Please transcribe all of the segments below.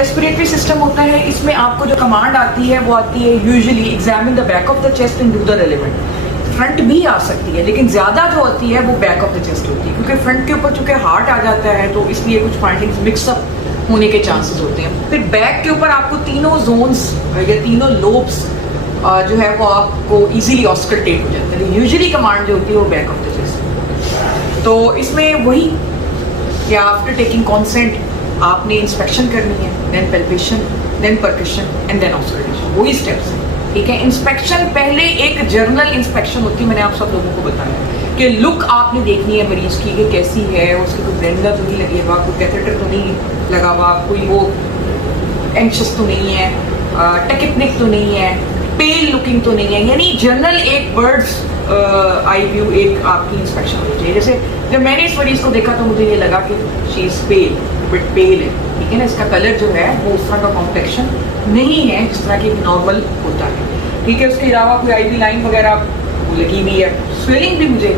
Respiratory system होता है, इसमें आपको जो कमांड आती है वो आती है usually examine the back of the chest and do the relevant. Front भी आ सकती है लेकिन ज़्यादा जो होती है वो बैक ऑफ द चेस्ट होती है, क्योंकि फ्रंट के ऊपर चूंकि हार्ट आ जाता है तो इसलिए कुछ फाइंडिंग्स मिक्सअप होने के चांसेस होते हैं। फिर बैक के ऊपर आपको तीनों जोन्स या तीनों लोब्स जो है वो आपको इजीली ऑस्कल्टेट हो जाते हैं। यूजुअली कमांड जो होती है वो बैक ऑफ द चेस्ट। तो इसमें वही कि आफ्टर टेकिंग कॉन्सेंट आपने इंस्पेक्शन करनी है, then palpation, then percussion and then auscultation, वही स्टेप्स हैं। ठीक है, इंस्पेक्शन पहले एक जर्नल इंस्पेक्शन होती है, मैंने आप सब लोगों को बताया कि लुक आपने देखनी है मरीज की कि कैसी है, उसकी कोई ब्रेंडा तो नहीं लगी हुआ, कोई कैथेटर तो नहीं लगा हुआ, कोई वो एंशियस तो नहीं है, टेकिपनिक तो नहीं है, पेल लुकिंग तो नहीं है। यानी जनरल एक बर्ड्स आई व्यू एक आपकी इंस्पेक्शन होनी चाहिए। जैसे जब मैंने इस मरीज को देखा तो मुझे ये लगा कि शी इज पेल, बट पेल है, ठीक है ना, इसका कलर जो है वो उस तरह का कॉम्प्लेक्शन नहीं है जिस तरह की नॉर्मल होता है। ठीक है, उसके अलावा कोई आईवी लाइन वगैरह लगी हुई है, स्वेलिंग भी मुझे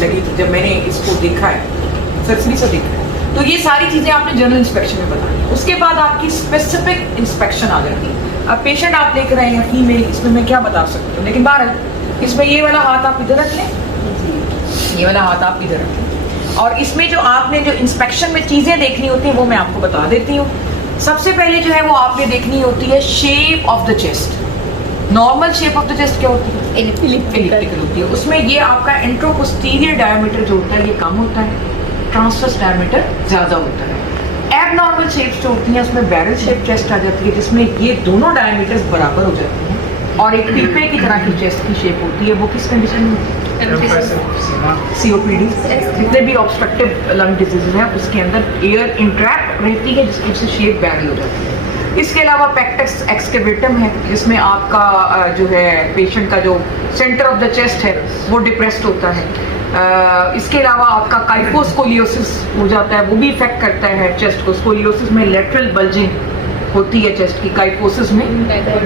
लगी थी जब मैंने इसको देखा है, सर्जरी से देखा है। तो ये सारी चीज़ें आपने जनरल इंस्पेक्शन में बतानी है। उसके बाद आपकी स्पेसिफिक इंस्पेक्शन आ जाती है। अब पेशेंट आप देख रहे हैं फीमेल, इसमें मैं क्या बता सकती हूँ, लेकिन बहरहाल इसमें ये वाला हाथ आप इधर रख लें, ये वाला हाथ आप इधर रख लें, और इसमें जो आपने जो इंस्पेक्शन में चीज़ें देखनी होती हैं वो मैं आपको बता देती हूँ। सबसे पहले जो है वो आपने देखनी होती है shape of the chest. Normal shape of the chest क्या होती है? एलिप्टिकल होती है। उसमें ये आपका इंट्रोपोस्टीरियर डायमीटर जो होता है ये कम होता है, ट्रांसवर्स डायमीटर ज़्यादा होता है। एबनॉर्मल शेप्स जो होती हैं उसमें बैरल शेप चेस्ट आ जाती है, जिसमें ये दोनों डायमीटर्स बराबर हो जाते हैं और एक पीपे की तरह की चेस्ट की शेप होती है। वो किस कंडीशन में होती है? COPD, जितने भी ऑब्स्ट्रक्टिव लंग डिजीजेज हैं उसके अंदर एयर इंट्रैक्ट रहती है जिसकी वजह से शेप बैरल हो जाती है। इसके अलावा पेक्टस एक्सकेवेटम है, जिसमें आपका जो है पेशेंट का जो सेंटर ऑफ द चेस्ट है वो डिप्रेस्ड होता है। इसके अलावा आपका काइपोस्कोलियोसिस हो जाता है, वो भी इफेक्ट करता है चेस्ट को। स्कोलियोसिस में लेटरल बल्जिंग होती है चेस्ट की, काइपोसिस में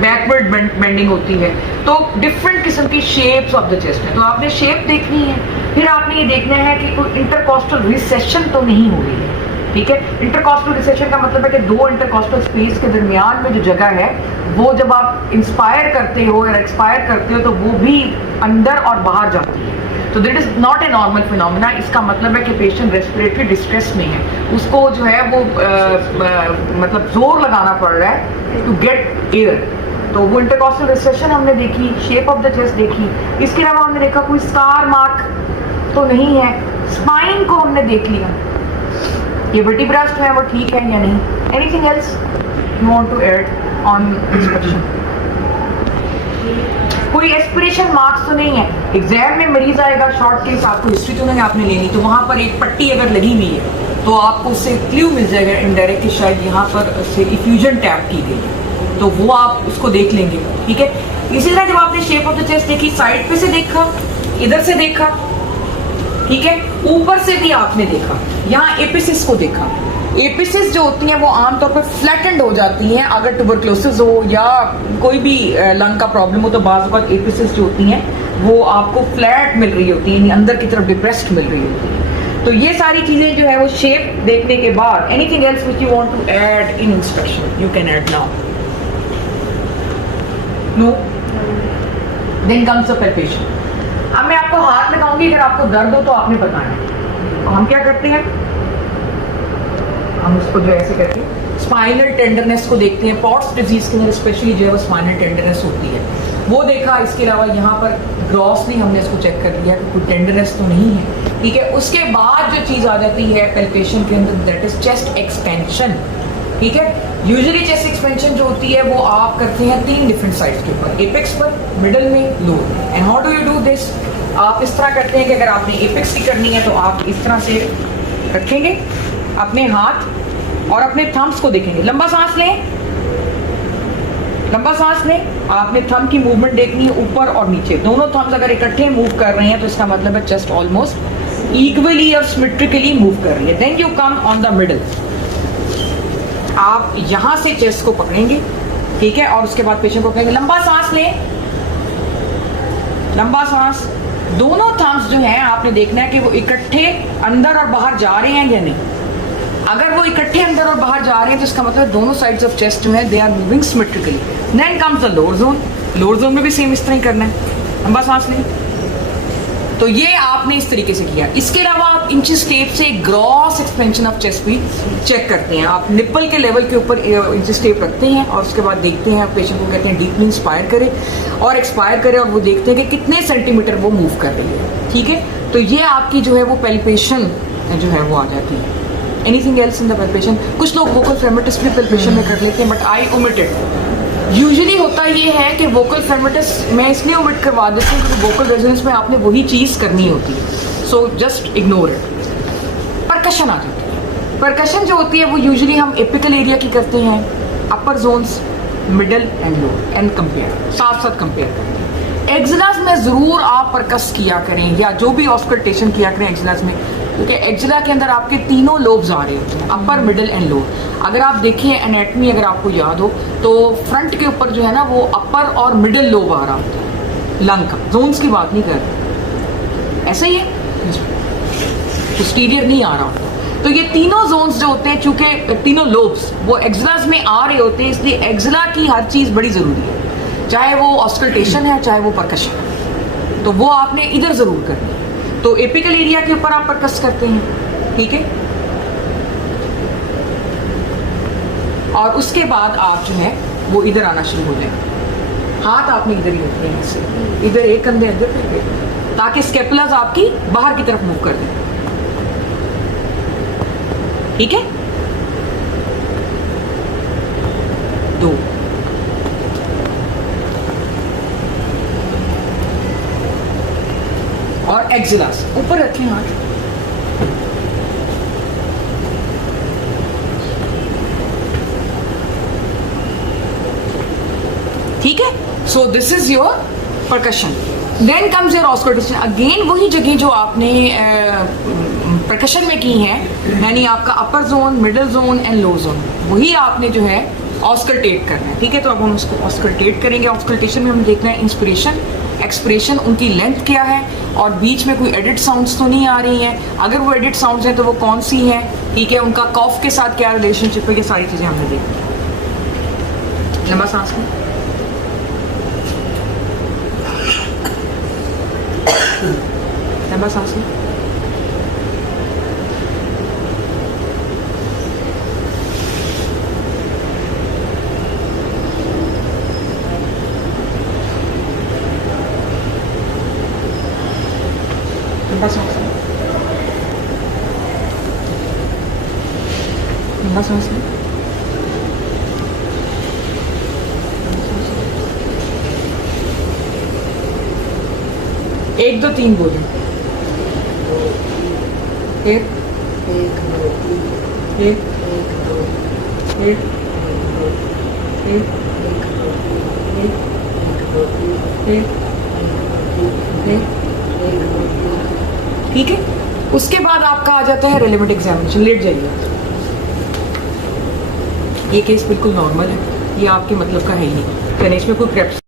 बैकवर्ड बेंडिंग होती है। तो डिफरेंट किस्म की शेप्स ऑफ द चेस्ट है। तो आपने शेप देखनी है, फिर आपने ये देखना है कि कोई इंटरकॉस्टल रिसेशन तो नहीं हो रही है। ठीक है, इंटरकॉस्टल रिसेशन का मतलब है कि दो इंटरकॉस्टल स्पेस के दरमियान में जो जगह है वो जब आप इंस्पायर करते हो या एक्सपायर करते हो तो वो भी अंदर और बाहर जाती है। तो that is not a normal phenomena. इसका मतलब है कि पेशेंट रेस्पिरेटरी डिस्ट्रेस में है, उसको जो है वो मतलब जोर लगाना पड़ रहा है टू गेट एयर। तो वो इंटरकॉस्टल रिसेशन हमने देखी, शेप ऑफ द चेस्ट देखी। इसके अलावा हमने देखा कोई स्कार मार्क तो नहीं है, स्पाइन को हमने देख लिया, ये वर्टिब्रास जो है वो ठीक है या नहीं। Anything else you want to add on inspection? कोई एस्पिरेशन मार्क्स तो नहीं है। एग्जाम में मरीज आएगा, शॉर्ट केस, आपको हिस्ट्री तो नहीं आपने लेनी, तो वहां पर एक पट्टी अगर लगी हुई है तो आपको उससे क्ल्यू मिल जाएगा इनडायरेक्ट कि शायद यहाँ पर से इफ्यूजन टैप की गई, तो वो आप उसको देख लेंगे। ठीक है, इसी तरह जब आपने शेप ऑफ द चेस्ट देखी, साइड पे से देखा, इधर से देखा, ठीक है, ऊपर से भी आपने देखा, यहाँ एपिसिस को देखा। एपिसिस जो होती हैं वो आमतौर पर फ्लैटेंड हो जाती हैं। अगर ट्यूबरक्लोसिस हो या कोई भी लंग का प्रॉब्लम हो तो बाज़ वक़्त एपिसिस जो होती हैं वो आपको फ्लैट मिल रही होती हैं, अंदर की तरफ डिप्रेस्ड मिल रही होती है। तो ये सारी चीज़ें जो है वो शेप देखने के बाद, anything else which you want to add in inspection you can add now. No, then comes the palpation. अब मैं आपको हाथ लगाऊंगी, अगर आपको दर्द हो तो आपने बताना है। तो हम क्या करते हैं, हम उसको जो ऐसे करके स्पाइनल टेंडरनेस को देखते हैं। पॉट्स डिजीज के अंदर स्पेशली जो है वो स्पाइनल टेंडरनेस होती है, वो देखा। इसके अलावा यहाँ पर ग्रॉसली हमने इसको चेक कर लिया कि कोई टेंडरनेस तो नहीं है। ठीक है, उसके बाद जो चीज़ आ जाती है पैल्पेशन के अंदर, दैट इज चेस्ट एक्सपेंशन। ठीक है, यूजुअली चेस्ट एक्सपेंशन जो होती है वो आप करते हैं 3 डिफरेंट साइड्स के ऊपर, एपेक्स पर, मिडल में, lower. And how do you do this? आप इस तरह करते हैं कि अगर आपने एपेक्स की करनी है तो आप इस तरह से रखेंगे अपने हाथ और अपने थम्स को देखेंगे। लंबा सांस लें, लंबा सांस लें। आपने थंब की मूवमेंट देखनी है ऊपर और नीचे, दोनों थम्स अगर इकट्ठे मूव कर रहे हैं तो इसका मतलब है चेस्ट ऑलमोस्ट इक्वली और सिमेट्रिकली मूव कर रही है। Then you come on the middle, आप यहां से चेस्ट को पकड़ेंगे, ठीक है, और उसके बाद पेशेंट को कहेंगे लंबा सांस लें, लंबा सांस। दोनों थम्स जो हैं आपने देखना है कि वो इकट्ठे अंदर और बाहर जा रहे हैं या नहीं। अगर वो इकट्ठे अंदर और बाहर जा रहे हैं तो इसका मतलब दोनों साइड्स ऑफ चेस्ट जो है they are moving symmetrically. Then comes the lower zone, lower zone में भी सेम इस तरह ही करना है, लंबा सांस लें। तो ये आपने इस तरीके से किया। इसके अलावा आप इंचेस टेप से ग्रॉस एक्सपेंशन ऑफ चेस्ट भी चेक करते हैं। आप निप्पल के लेवल के ऊपर इंचेस टेप रखते हैं और उसके बाद देखते हैं, पेशेंट को कहते हैं डीपली इंस्पायर करे और एक्सपायर करे और वो देखते हैं कि कितने सेंटीमीटर वो मूव कर रही है, ठीक है। तो ये आपकी जो है वो पैल्पेशन जो है वो आ जाती है। Anything else in the palpation? कुछ लोग वोकल फेर्मेटस भी पैल्पेशन में कर लेते हैं, बट आई ओमिटेड। यूजुअली होता ये है कि वोकल फेर्मेटस मैं इसलिए ओमिट करवा देती हूँ क्योंकि वोकल रेजोनेंस में आपने वही चीज़ करनी होती है, so just ignore it. Percussion आ जाती है। परकशन जो होती है वो यूजुअली हम एपिकल एरिया की करते हैं, upper zones, middle and lower and compare, साथ साथ कंपेयर करते हैं। एक्जिलास में ज़रूर आप परकस किया करें या जो भी ऑस्कल्टेशन किया करें एक्जिलास में, क्योंकि एक्जिला के अंदर आपके तीनों लोब्स आ रहे होते हैं, अपर, मिडल एंड लोअर। अगर आप देखें एनाटमी, अगर आपको याद हो तो फ्रंट के ऊपर जो है ना वो अपर और मिडल लोब आ रहा होता है लंग का। जोन्स की बात नहीं कर रहे, ऐसा ही है, पोस्टीरियर नहीं आ रहा होता। तो ये तीनों जोन्स जो होते हैं, चूंकि तीनों लोब्स वो एक्जिलास में आ रहे होते हैं, इसलिए एक्जिला की हर चीज़ बड़ी ज़रूरी है, चाहे वो ऑस्कल्टेशन है चाहे वो परकशन है, तो वो आपने इधर ज़रूर करनी है। तो एपिकल एरिया के ऊपर आप परकस करते हैं, ठीक है। और उसके बाद आप जो है वो इधर आना शुरू हो जाए। हाथ आपने इधर ही रखने हैं, ऐसे इधर एक कंधे अंदर करके, ताकि स्केपुलास आपकी बाहर की तरफ मूव कर दें, ठीक है। 2 और एक्जिलास ऊपर रखें हाथ, ठीक है। So this is your percussion. Then comes your auscultation. Again वही जगह जो आपने परकशन में की है, यानी आपका अपर zone, middle zone and lower zone, वही आपने जो है ऑस्कल्टेट करना है, ठीक है। तो अब हम उसको ऑस्कल्टेट करेंगे। ऑस्कल्टेशन में हम देखना है इंस्पिरेशन, एक्सप्रेशन, उनकी लेंथ क्या है और बीच में कोई एडिट साउंड्स तो नहीं आ रही हैं। अगर वो एडिट साउंड्स हैं तो वो कौन सी हैं, ठीक है। उनका कॉफ के साथ क्या रिलेशनशिप है, ये सारी चीज़ें हमने देखी। लंबा सांस लें, लंबा सांस लें। लंबा सांस लें, लंबा सांस लें। 1 2 3 बोलें। 1 1 1 ठीक है। उसके बाद आपका आ जाता है रेलेवेंट एग्जामिनेशन। लेट जाइए। ये केस बिल्कुल नॉर्मल है, ये आपके मतलब का है ही नहीं, कहने इसमें कोई क्रेप्स